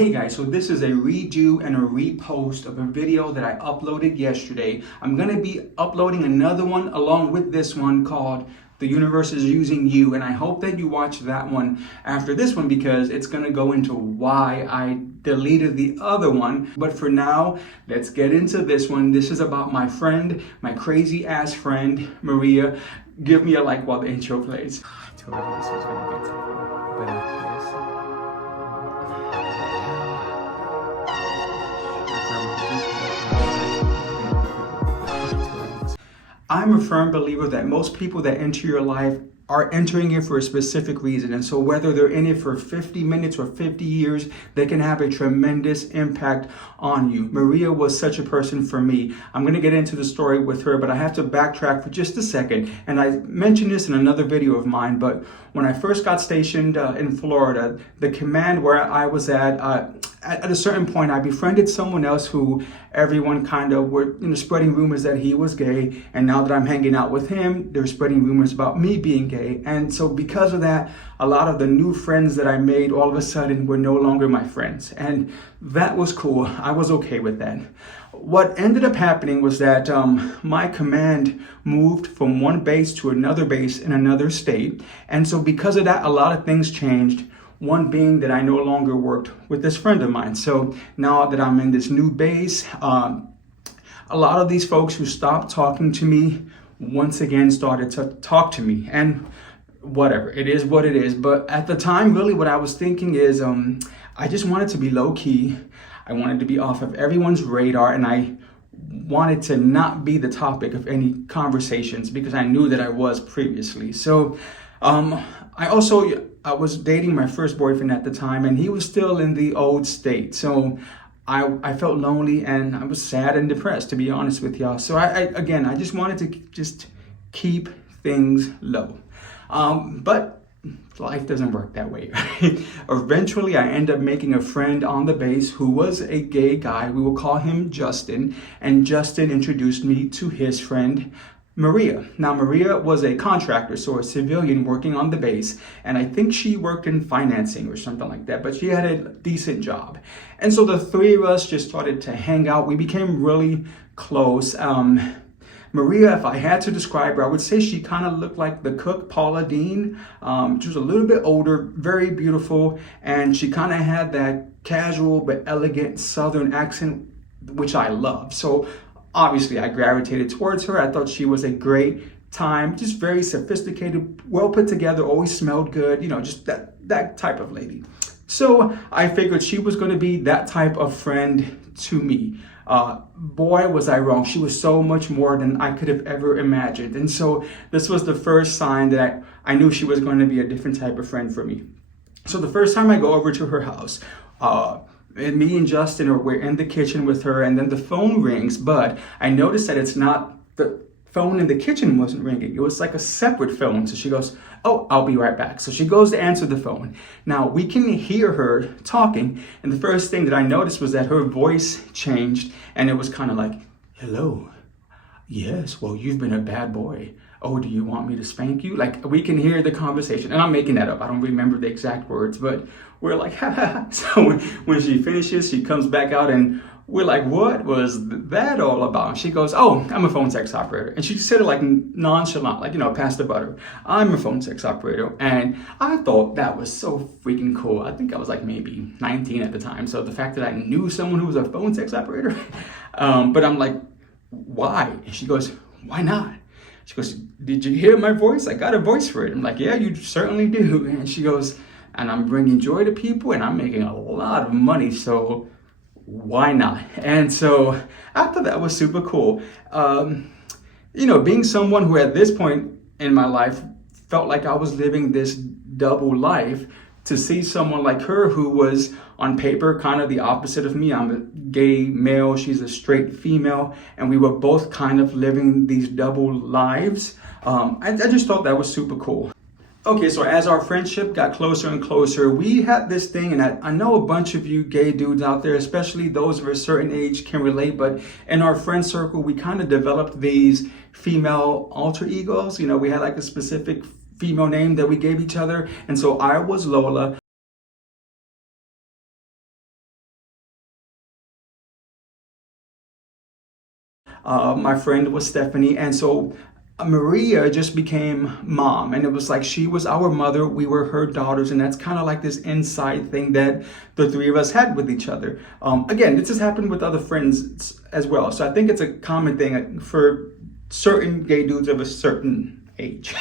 Hey guys, so this is a redo and a repost of a video that I uploaded yesterday. I'm going to be uploading another one along with this one called The Universe is Using You, and I hope that you watch that one after this one because it's going to go into why I deleted the other one. But for now, let's get into this one. This is about my friend, my crazy ass friend, Maria. Give me a like while the intro plays. I told you this was going to be tough, but I'm a firm believer that most people that enter your life are entering it for a specific reason. And so whether they're in it for 50 minutes or 50 years, they can have a tremendous impact on you. Maria was such a person for me. I'm going to get into the story with her, but I have to backtrack for just a second. And I mentioned this in another video of mine, but when I first got stationed in Florida, the command where I was at a certain point, I befriended someone else who everyone kind of were spreading rumors that he was gay. And now that I'm hanging out with him, they're spreading rumors about me being gay. And so because of that, a lot of the new friends that I made all of a sudden were no longer my friends. And that was cool. I was okay with that. What ended up happening was that my command moved from one base to another base in another state. And so because of that, a lot of things changed. One being that I no longer worked with this friend of mine. So now that I'm in this new base, a lot of these folks who stopped talking to me once again started to talk to me. And whatever, it is what it is. But at the time, really what I was thinking is I just wanted to be low key. I wanted to be off of everyone's radar, and I wanted to not be the topic of any conversations because I knew that I was previously. So I was dating my first boyfriend at the time, and he was still in the old state. So I felt lonely and I was sad and depressed, to be honest with y'all. So I just wanted to just keep things low. But life doesn't work that way. Right? Eventually, I ended up making a friend on the base who was a gay guy. We will call him Justin. And Justin introduced me to his friend, Maria. Now, Maria was a contractor, so a civilian working on the base, and I think she worked in financing or something like that, but she had a decent job. And so the three of us just started to hang out. We became really close. Maria, if I had to describe her, I would say she kind of looked like the cook, Paula Deen. She was a little bit older, very beautiful, and she kind of had that casual but elegant Southern accent, which I love. So obviously, I gravitated towards her. I thought she was a great time, just very sophisticated, well put together, always smelled good, just that type of lady. So I figured she was going to be that type of friend to me. Boy, was I wrong. She was so much more than I could have ever imagined. And so this was the first sign that I knew she was going to be a different type of friend for me. So the first time I go over to her house, and me and Justin we're in the kitchen with her, and then the phone rings, but I noticed that it's not the phone in the kitchen wasn't ringing. It was like a separate phone. So she goes, "Oh, I'll be right back." So she goes to answer the phone. Now we can hear her talking, and the first thing that I noticed was that her voice changed, and it was kind of like, "Hello, yes, well, you've been a bad boy. Oh, do you want me to spank you?" Like, we can hear the conversation, and I'm making that up. I don't remember the exact words, but we're like, ha ha ha. So when she finishes, she comes back out, and we're like, "What was that all about?" And she goes, "Oh, I'm a phone sex operator." And she said it like nonchalant, like, pass the butter. "I'm a phone sex operator." And I thought that was so freaking cool. I think I was like maybe 19 at the time. So the fact that I knew someone who was a phone sex operator, but I'm like, why? And she goes, "Why not?" She goes, "Did you hear my voice? I got a voice for it." I'm like, "Yeah, you certainly do." And she goes, "And I'm bringing joy to people, and I'm making a lot of money, so why not?" And so I thought that was super cool. Being someone who at this point in my life felt like I was living this double life, to see someone like her who was on paper kind of the opposite of me. I'm a gay male, she's a straight female, and we were both kind of living these double lives. I just thought that was super cool. Okay, so as our friendship got closer and closer, we had this thing, and I know a bunch of you gay dudes out there, especially those of a certain age, can relate, but in our friend circle, we kind of developed these female alter egos. We had like a specific female name that we gave each other, and so I was Lola. My friend was Stephanie. And so Maria just became mom, and it was like she was our mother, we were her daughters, and that's kind of like this inside thing that the three of us had with each other. Again, this has happened with other friends as well, so I think it's a common thing for certain gay dudes of a certain age.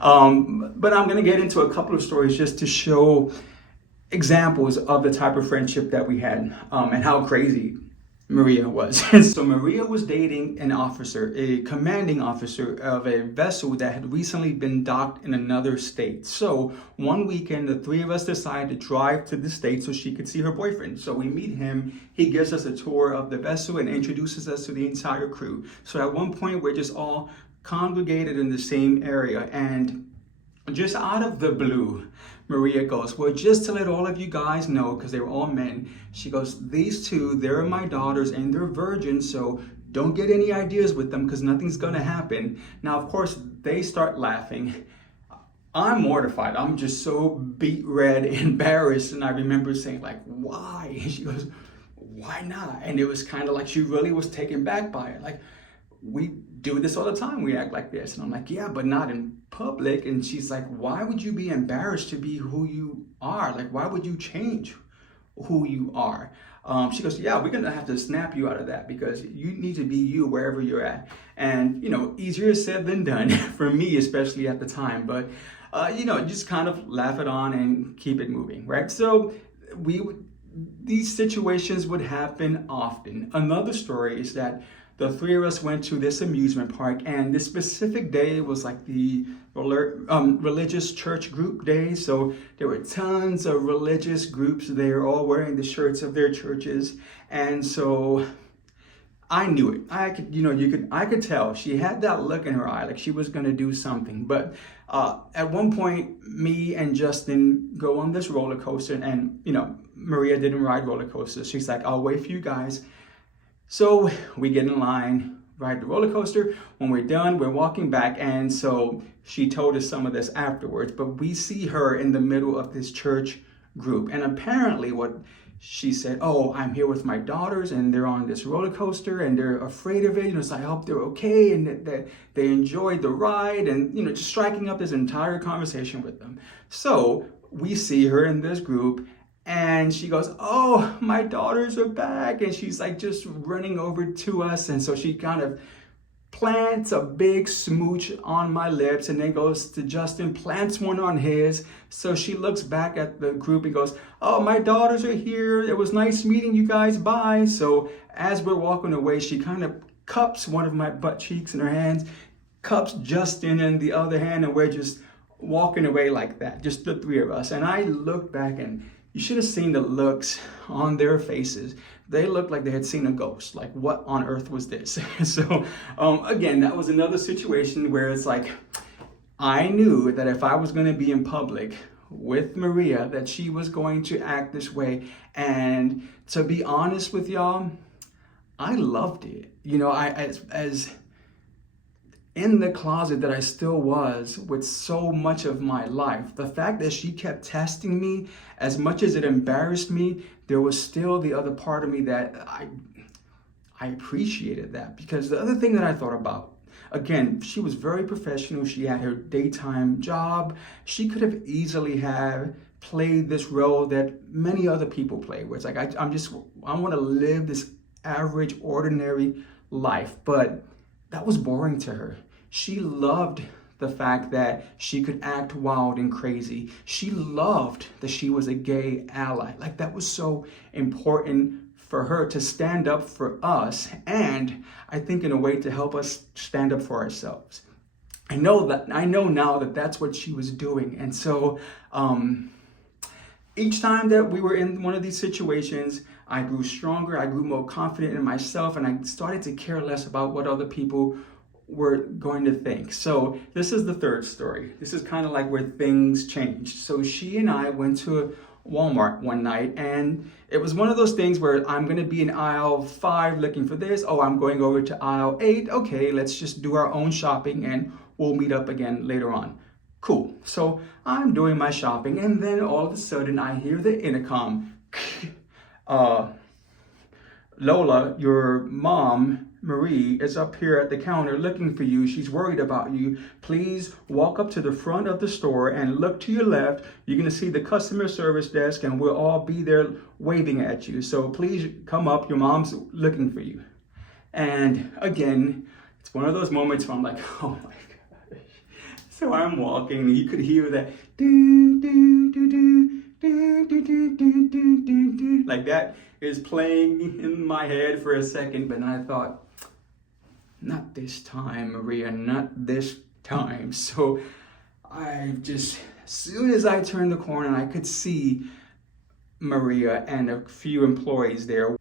But I'm going to get into a couple of stories just to show examples of the type of friendship that we had, and how crazy Maria was. So Maria was dating an officer, a commanding officer of a vessel that had recently been docked in another state. So one weekend, the three of us decided to drive to the state so she could see her boyfriend. So we meet him, he gives us a tour of the vessel and introduces us to the entire crew. So at one point, we're just all congregated in the same area, and just out of the blue, Maria goes, well, just to let all of you guys know, because they were all men, she goes, these two, they're my daughters and they're virgins, so don't get any ideas with them because nothing's going to happen. Now, of course, they start laughing. I'm mortified. I'm just so beet red, embarrassed. And I remember saying, like, why? And she goes, why not? And it was kind of like she really was taken back by it. Like, we do this all the time. We act like this. And I'm like, yeah, but not in public. And she's like, why would you be embarrassed to be who you are? Like, why would you change who you are? She goes, yeah, we're going to have to snap you out of that because you need to be you wherever you're at. And, you know, easier said than done for me, especially at the time. But, you know, just kind of laugh it on and keep it moving, right? So these situations would happen often. Another story is that the three of us went to this amusement park, and this specific day was like the religious church group day. So there were tons of religious groups there, all wearing the shirts of their churches. And so I knew it. I could tell she had that look in her eye, like she was going to do something. But at one point, me and Justin go on this roller coaster, and, you know, Maria didn't ride roller coasters. She's like, I'll wait for you guys. So we get in line, ride the roller coaster. When we're done, we're walking back. And so she told us some of this afterwards, but we see her in the middle of this church group. And apparently what she said, oh, I'm here with my daughters and they're on this roller coaster and they're afraid of it. You know, so I hope they're okay and that they enjoyed the ride, and, you know, just striking up this entire conversation with them. So we see her in this group, and she goes, oh, my daughters are back. And she's like just running over to us. And so she kind of plants a big smooch on my lips and then goes to Justin, plants one on his. So she looks back at the group and goes, oh, my daughters are here. It was nice meeting you guys. Bye. So as we're walking away, she kind of cups one of my butt cheeks in her hands, cups Justin in the other hand, and we're just walking away like that, just the three of us. And I look back, and you should have seen the looks on their faces. They looked like they had seen a ghost. Like, what on earth was this? So, again, that was another situation where it's like, I knew that if I was going to be in public with Maria, that she was going to act this way. And to be honest with y'all, I loved it. You know, as in the closet that I still was with so much of my life, the fact that she kept testing me, as much as it embarrassed me, there was still the other part of me that I appreciated that. Because the other thing that I thought about, again, she was very professional. She had her daytime job. She could have easily have played this role that many other people play, where it's like, I want to live this average, ordinary life. But that was boring to her. She loved the fact that she could act wild and crazy. She loved that she was a gay ally. Like, that was so important for her to stand up for us, and I think in a way to help us stand up for ourselves. I know now that that's what she was doing. And so each time that we were in one of these situations, I grew stronger, I grew more confident in myself, and I started to care less about what other people were going to think. So this is the third story. This is kind of like where things changed. So she and I went to Walmart one night, and it was one of those things where I'm going to be in aisle 5 looking for this. Oh, I'm going over to aisle 8. Okay, let's just do our own shopping and we'll meet up again later on. Cool. So I'm doing my shopping, and then all of a sudden I hear the intercom. Lola, your mom Marie is up here at the counter looking for you. She's worried about you. Please walk up to the front of the store and look to your left. You're going to see the customer service desk, and we'll all be there waving at you. So please come up. Your mom's looking for you. And again, it's one of those moments where I'm like, oh my gosh. So I'm walking, and you could hear that doo, doo, doo, doo, doo, doo, doo, doo, doo, doo, doo. Like that is playing in my head for a second, but then I thought, not this time, Maria, not this time. So I just, as soon as I turned the corner, I could see Maria and a few employees there.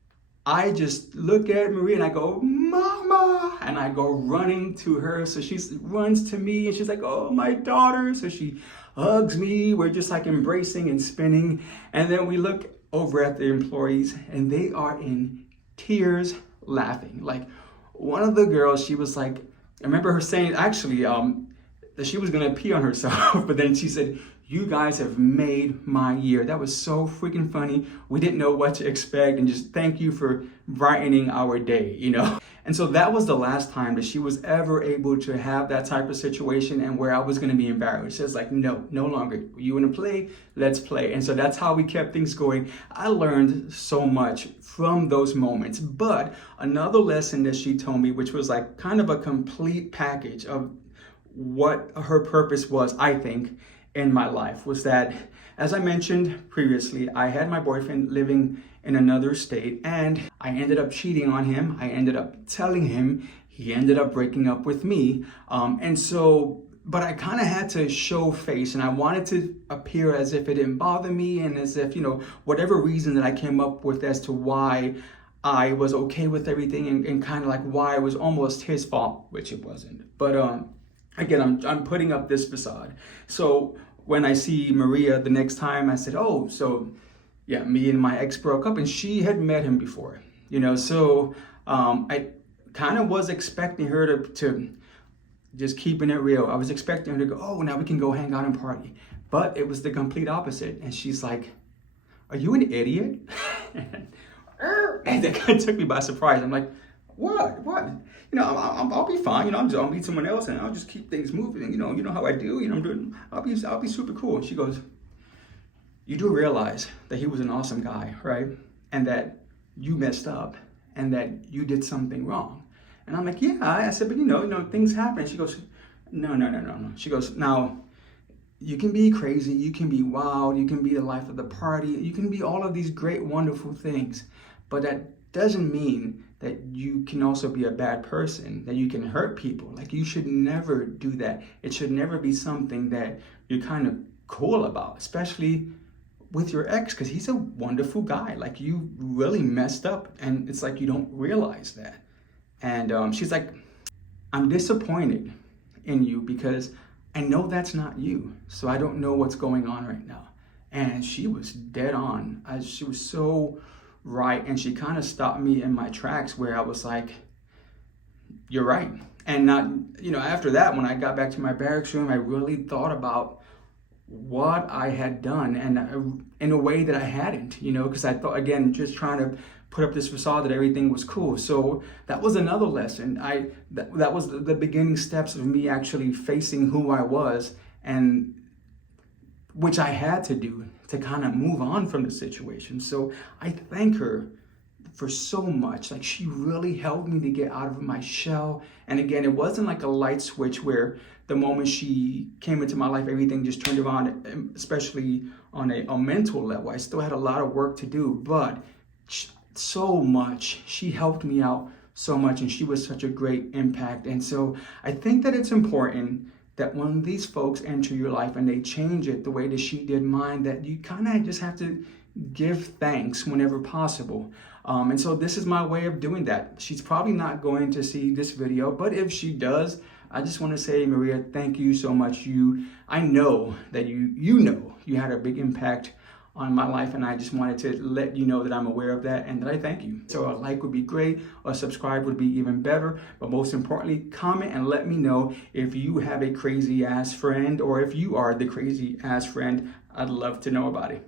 I just look at Maria and I go, Mama, and I go running to her. So she runs to me and she's like, oh, my daughter. So she hugs me. We're just like embracing and spinning. And then we look over at the employees and they are in tears laughing. Like, one of the girls, she was like, I remember her saying actually that she was gonna pee on herself, but then she said, you guys have made my year. That was so freaking funny. We didn't know what to expect, and just thank you for brightening our day, you know? And so that was the last time that she was ever able to have that type of situation and where I was gonna be embarrassed. It's like, no longer. You wanna play? Let's play. And so that's how we kept things going. I learned so much from those moments. But another lesson that she told me, which was like kind of a complete package of what her purpose was, I think, in my life, was that, as I mentioned previously, I had my boyfriend living in another state and I ended up cheating on him. I ended up telling him. He ended up breaking up with me. But I kind of had to show face, and I wanted to appear as if it didn't bother me, and as if, whatever reason that I came up with as to why I was okay with everything, and kind of like why it was almost his fault, which it wasn't. But again, I'm putting up this facade. So when I see Maria the next time, I said, oh, so yeah, me and my ex broke up, and she had met him before, so I kind of was expecting her to just keeping it real. I was expecting her to go, oh, now we can go hang out and party. But it was the complete opposite. And she's like, are you an idiot? And that kind of took me by surprise. I'm like, what? I'll be fine. I'll meet someone else and I'll just keep things moving. And, you know how I do. I'll be super cool. And she goes, you do realize that he was an awesome guy, right? And that you messed up and that you did something wrong. And I'm like, yeah. I said, but things happen. She goes, no. She goes, now, you can be crazy, you can be wild, you can be the life of the party, you can be all of these great, wonderful things, but that doesn't mean that you can also be a bad person, that you can hurt people. Like, you should never do that. It should never be something that you're kind of cool about, especially with your ex, because he's a wonderful guy. Like, you really messed up, and it's like you don't realize that. And she's like, I'm disappointed in you because I know that's not you. So I don't know what's going on right now. And she was dead on. She was so right. And she kind of stopped me in my tracks where I was like, you're right. And not, after that, when I got back to my barracks room, I really thought about what I had done, and in a way that I hadn't, because I thought, again, just trying to put up this facade that everything was cool. So that was another lesson. That was the beginning steps of me actually facing who I was, and which I had to do to kind of move on from the situation. So I thank her for so much. Like, she really helped me to get out of my shell. And again, it wasn't like a light switch where the moment she came into my life, everything just turned around, especially on a mental level. I still had a lot of work to do, but so much. She helped me out so much, and she was such a great impact. And so I think that it's important that when these folks enter your life and they change it the way that she did mine, that you kind of just have to give thanks whenever possible. And so this is my way of doing that. She's probably not going to see this video, but if she does, I just want to say, Maria, thank you so much. I know that you had a big impact on my life, and I just wanted to let you know that I'm aware of that and that I thank you. So a like would be great, or subscribe would be even better, but most importantly, comment and let me know if you have a crazy ass friend, or if you are the crazy ass friend. I'd love to know about it.